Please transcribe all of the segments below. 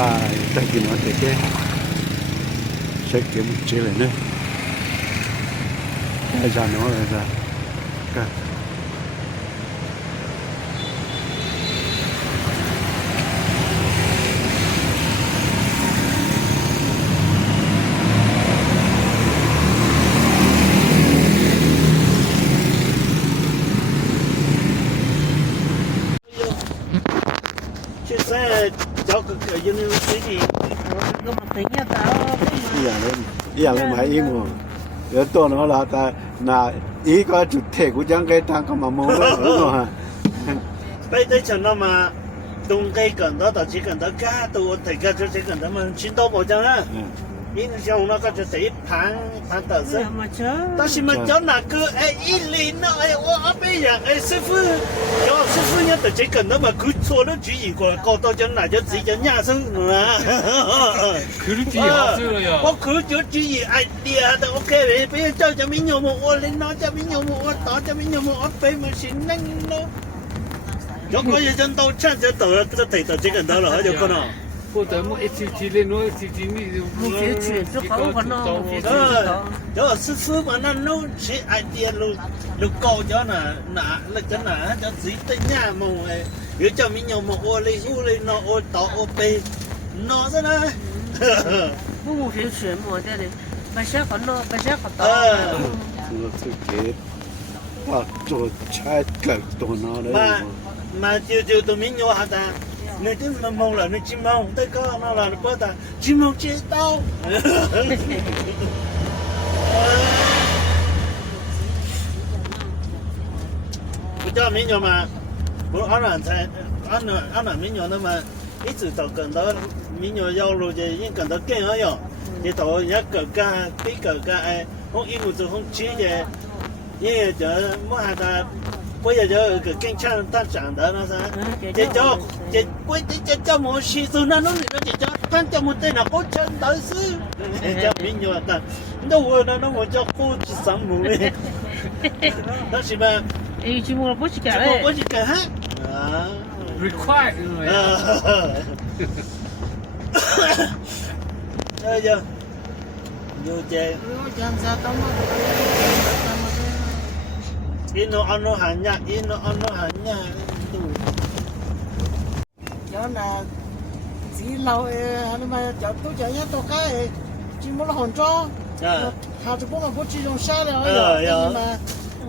ta kia nó thì cái sẽ kiếm một chế lại nữa cái ra nó là ra cái cho cái university có một tí nha tao ý là mấy ý mà giờ tôi nó là ta là ý có chút thể của chẳng cái tăng có mà mua đó nữa hả bây giờ cho nó mà đông cái cần đó ta chỉ cần đó cá tôi thấy cái cho chỉ cần đó mà chín đâu bao giờ á ý là trong nó có cho thấy phán tờ sơ ta chỉ mà cho là cứ ý lý nó ở bây giờ sư phụ cho sư phụ nhá ta chỉ cần đó mà cứ cho nó chỉ gì qua câu tao cho là cho chỉ cho nhà sư nữa 그렇지 없어요. cứ chỉ gì idea đó ok vậy bây giờ cho mình nhiều một lên nó cho mình nhiều một tao cho mình nhiều một bây mà xin năng nó有個嘢真到真咗到都提到這個到了就可能或者我一次次的我一次次你một phía chuyển cho có phần nó một phía chuyển cho đó sư phụ mà nó nấu chỉ idea lúc câu cho là cho là cho gì tới nhà mà nếu cho mình nhiều một ô lên nó ô tao ô bê nó thế này một phía chuyển một thế này bây giờ còn nó bây giờ còn to nó thực kế hoặc cho trái cật đồ nó đấy mà chiều tụi mình nhớ hả ta nếu chứ mà mong là nếu chỉ mong tới có nó là có ta chỉ mong chết tao bây giờ mình nhớ mà bố anh là mình nhớ nó mà ít từ tàu cần đó mình nhớ giao rồi thì những cần đó kinh hơn rồi thì tàu nhớ cờ ca tí cờ ca không ít một từ không chỉ về như giờ mỗi hạt ta bây giờ cái kinh trang ta chẳng đó nó sao chỉ cho chỉ quay chỉ cho một xí số nó chỉ cho tan cho một tên là có chân tới xứ cho mình nhớ ta đâu nó một cho cô chỉ sáng mù đi đó chỉ mà chỉ mua bút chỉ cả đấy bút chỉ cả ha require rồi giờ vô chơi ino ano hanya cho là chỉ lâu anh mà cho tôi cho nhá tôi cái chỉ muốn là hòn cho hào chụp bông là bút chỉ dùng xa rồi mà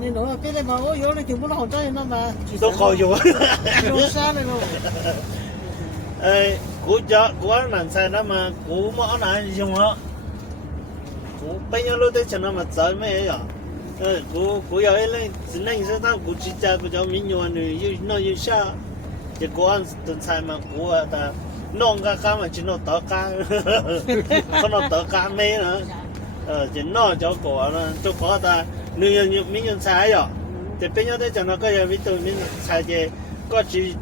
nên nó cái này mà ôi yếu này thì muốn là hòn cho nó mà tôi coi vô dùng xa này rồi của làm sao đó mà của món này dùng đó của bây giờ lúc đấy cho nó mà chơi mấy vậy của giờ lên chính là sẽ thằng của chị cha của cháu mình nhiều người nó yêu xa thì của anh tuần sai mà của ta non cá mà chỉ nó tớ cá không nó tớ cá mấy nữa chỉ nó cho của nó cho có ta người mình nhân sai rồi thì bây giờ đấy cho nó cái ví dụ mình sai thì có chỉ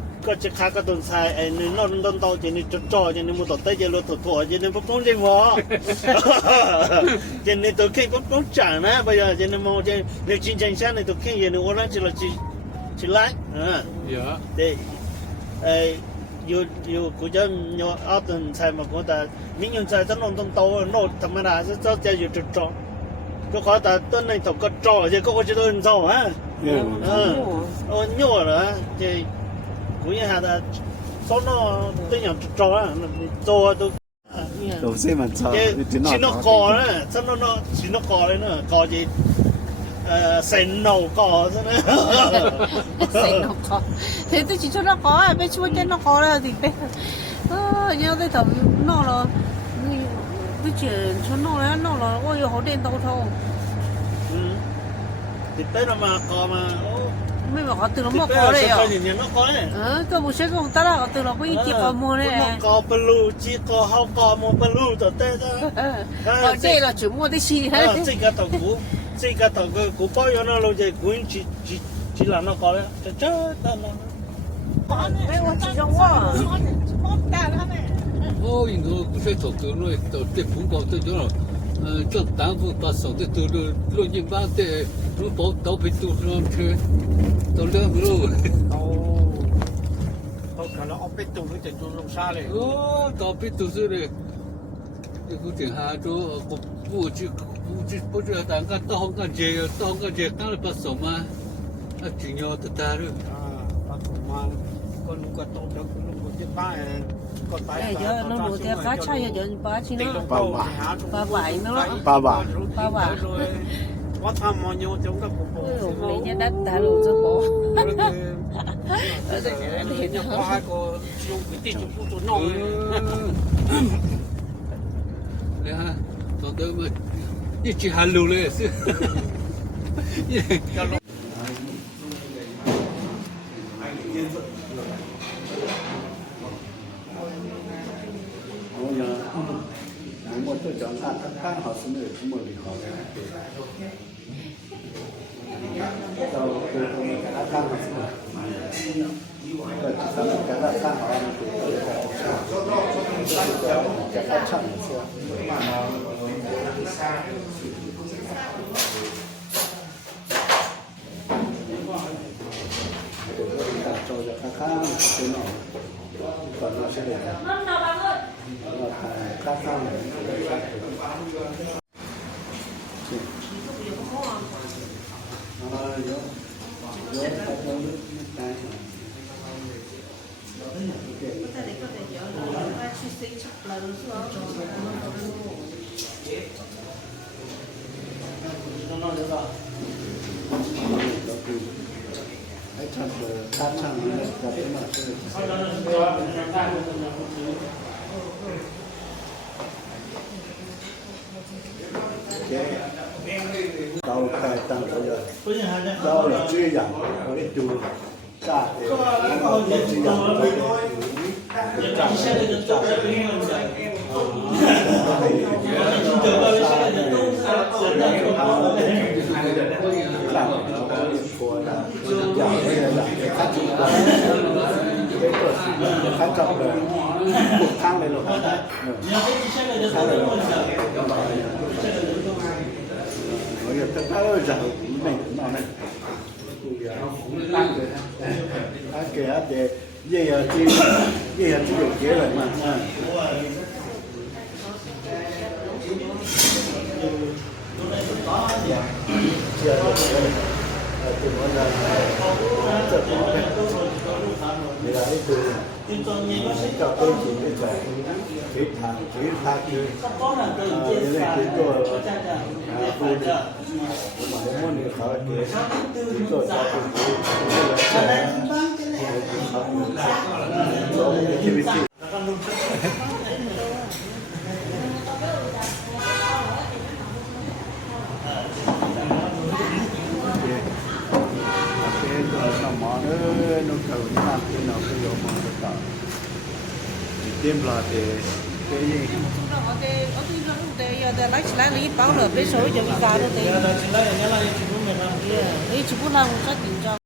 khác cái tuần sai nó đông tàu chỉ nên cho nên một tuần tới giờ luôn thua chỉ nên bốc bóng trên vó chỉ nên tôi khi bốc bóng chẳng á bây giờ chỉ nên một chỉ nếu chiến tranh sang này tôi khi giờ nếu chỉ là chỉ lái để yêu của dân nhiều ở tuần sai mà của ta mình nhân sai nó đông tàu nó thầm ra sẽ cho yêu cho có khó ta tuần này tổng có trò chứ có chỉ tôi giàu á nhiều rồi thì của nhà hàng là số nó tôi nhận trò á trò tôi đầu xe mà sao chỉ nó cò đó sao nó chỉ nó cò đấy nữa cò gì sền nầu cò thế nữa sền nầu cò thế tôi chỉ cho nó có bên chui cho nó có là thì bên nhau tới thầm nó là tôi chỉ cho nó là ôi hổ đen đâu thôi thì tới nó mà cò mà mấy mà có từ nó có đấy à? Nó có đấy. Cái bộ sách không ta là từ nó có những chiếc có mua đấy. Có blue, chỉ có hao có mua blue từ tây đó. Ở đây là chỉ mua cái gì hết. Cái tàu cũ bao nhiêu nó lâu rồi cũng chỉ là nó có đấy. Chết nó. Mấy con chỉ trong quá. ôi nó cũng phải thuộc từ nó từ tiếp cũng có từ chỗ cho táng vụ bắt sống từ rồi những bạn để nó bảo tàu bị tụt nó chơi tàu lơ rồi Không cả nó ốp เป็นตุ่มจะจูนลงซาเลย 哦，到别都是嘞，这个顶下做个不知道大家到香港街，干了不少嘛，啊，重要的大了。 ปฐมมาก็ลุงก็ต้องจะลุงก็จะป้าก็ตาย giờ nó đủ theo cá chay giờ ba chi ติดล nó งเป้าหา ba vải nó đó ป้าบ่า ba vải ว่าทำมอญจงกับผม lấy cho đất ta luôn cho bố เห็นอย่างว่าก็ลุงติดจุดตัวน้อง 你看，到头嘛，一起喊路嘞是。 我这讲看看好是没有这么厉害的，到看好是没有，咱们给他看好了，给他唱一次。照着看看，对吗？管那是的。看看了，还唱个他唱的叫什么？是。到开当这个，到了这样，我一读，炸的，我这样，我也他讲没闹呢，他给他的也要只有别人嘛，你来一个，搞背景那种，给他去，因为这个我们那好给做家庭Tiêm là để cái gì? lấy lại lấy bảo là cái số cho mình ra được thì đi chỉ muốn làm rất nhiều cho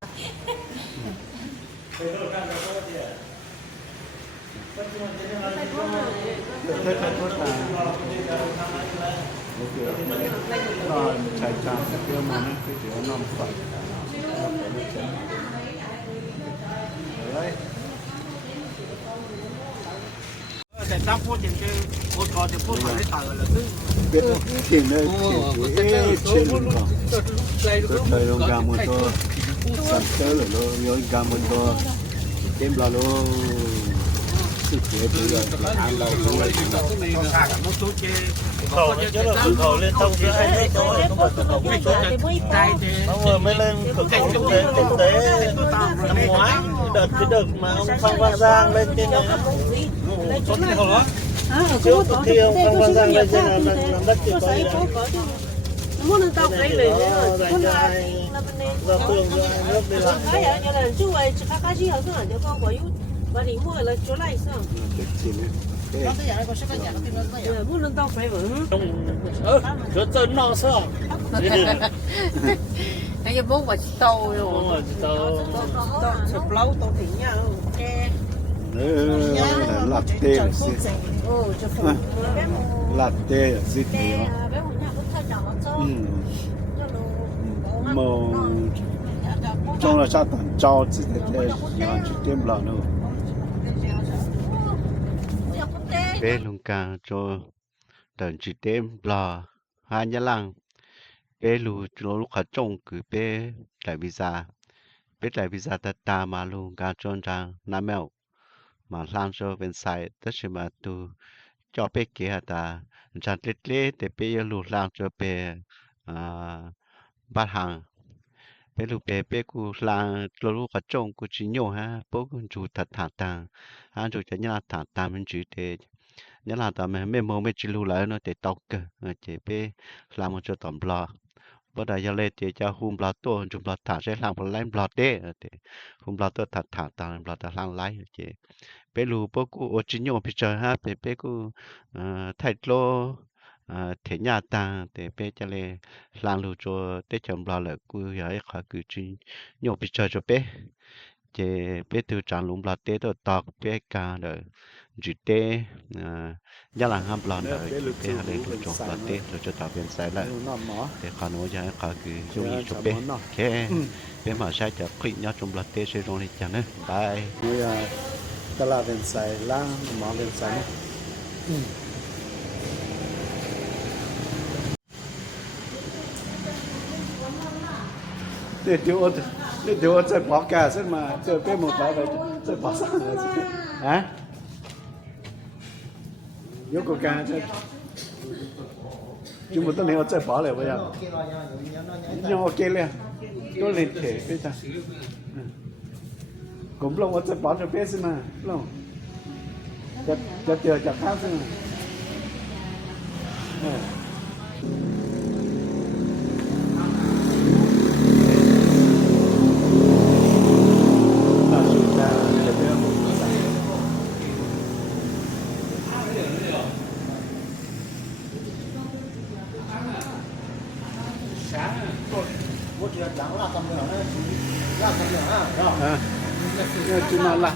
chạy trạm cái mà nó cái kiểu nó phải đấy แต่ถ้าพูดอย่างที่โอทอจะพูดมาให้ต่างกันเลยซึ่ง 挺的挺的，这台用干么多，三车了咯，有干么多，点不了咯，是别的了，俺老多了。 ต้องฆ่ากับมุกซุเจ khẩu nó chứ là khẩu lên tông giữa hai nước thôi không phải khẩu quốc tế nó vừa mới lên cửa khẩu quốc tế kinh tế năm ngoái đợt cái đợt mà ông Phan Văn Giang lên trên này trước khi ông Phan Văn Giang lên trên là đất chỉ có gì muốn lên tàu cái này dành cho hai giao thương giữa hai nước đi làm cái ở như là chú ấy chỉ cái gì hơn nữa cho con của yêu và đi mua là chỗ này sao muốn lên tàu phải vững cứ chân nó sao cái bố mà tàu rồi tàu sập lâu tàu thì nha latte latte xịt nhiều màu trong là sao tận trao chỉ để làm chỉ tiêm lợn nữa bé lùng càng cho đợn chỉ đêm lò hai nhá lăng bé lù cho lúc khá trông cứ bé đại visa ta mà lùng càng cho rằng nam mèo mà lang cho bên sai tất nhiên mà tu cho bé kia ta chẳng tết lễ để bé lù lang cho bé bắt hàng bé lù bé cu lang lúc khá trông cu chỉ nhổ ha bố con chủ thật thẳng tàng han chủ cho nhá thẳng tàng mình chỉ để nhớ là tao mình mong mình chỉ lưu lại nó để tao cơ chỉ biết làm một chỗ tầm bò bữa đại giờ lên thì cho hôm bò to chúng bò thả sẽ làm một lấy bò đế để hôm bò to thả tao bò ta làm lấy chỉ biết lưu bố cô ở trên nhau bây giờ ha biết cô thay lô thế nhà ta để biết cho lên làm lưu cho để chồng bò lại cô giờ khỏi cứ trên nhau bây giờ cho biết chỉ biết từ trang lũng bò đế tôi tao biết cả rồi chỉ để nhớ là ham lòn rồi để họ lên tụi chồng bò đế rồi cho tao biến sai lại để họ nói cho họ cứ dùng ý chụp bé cái bé mà sai cho khuyên nhớ chồng bò đế sẽ rong đi chẳng nữa bye người ta là bên sai lang mỏ bên sai để điều sẽ bỏ cả sẽ mà chơi bé một vài vậy sẽ bỏ sang hả nhớ có cả chứ chúng mình tất nhiên sẽ bỏ lại bây giờ nhưng ok liền tôi lên thể bây giờ cũng lâu sẽ bỏ cho bé xem mà lâu cho chờ chặt khác xem mà chúng nó là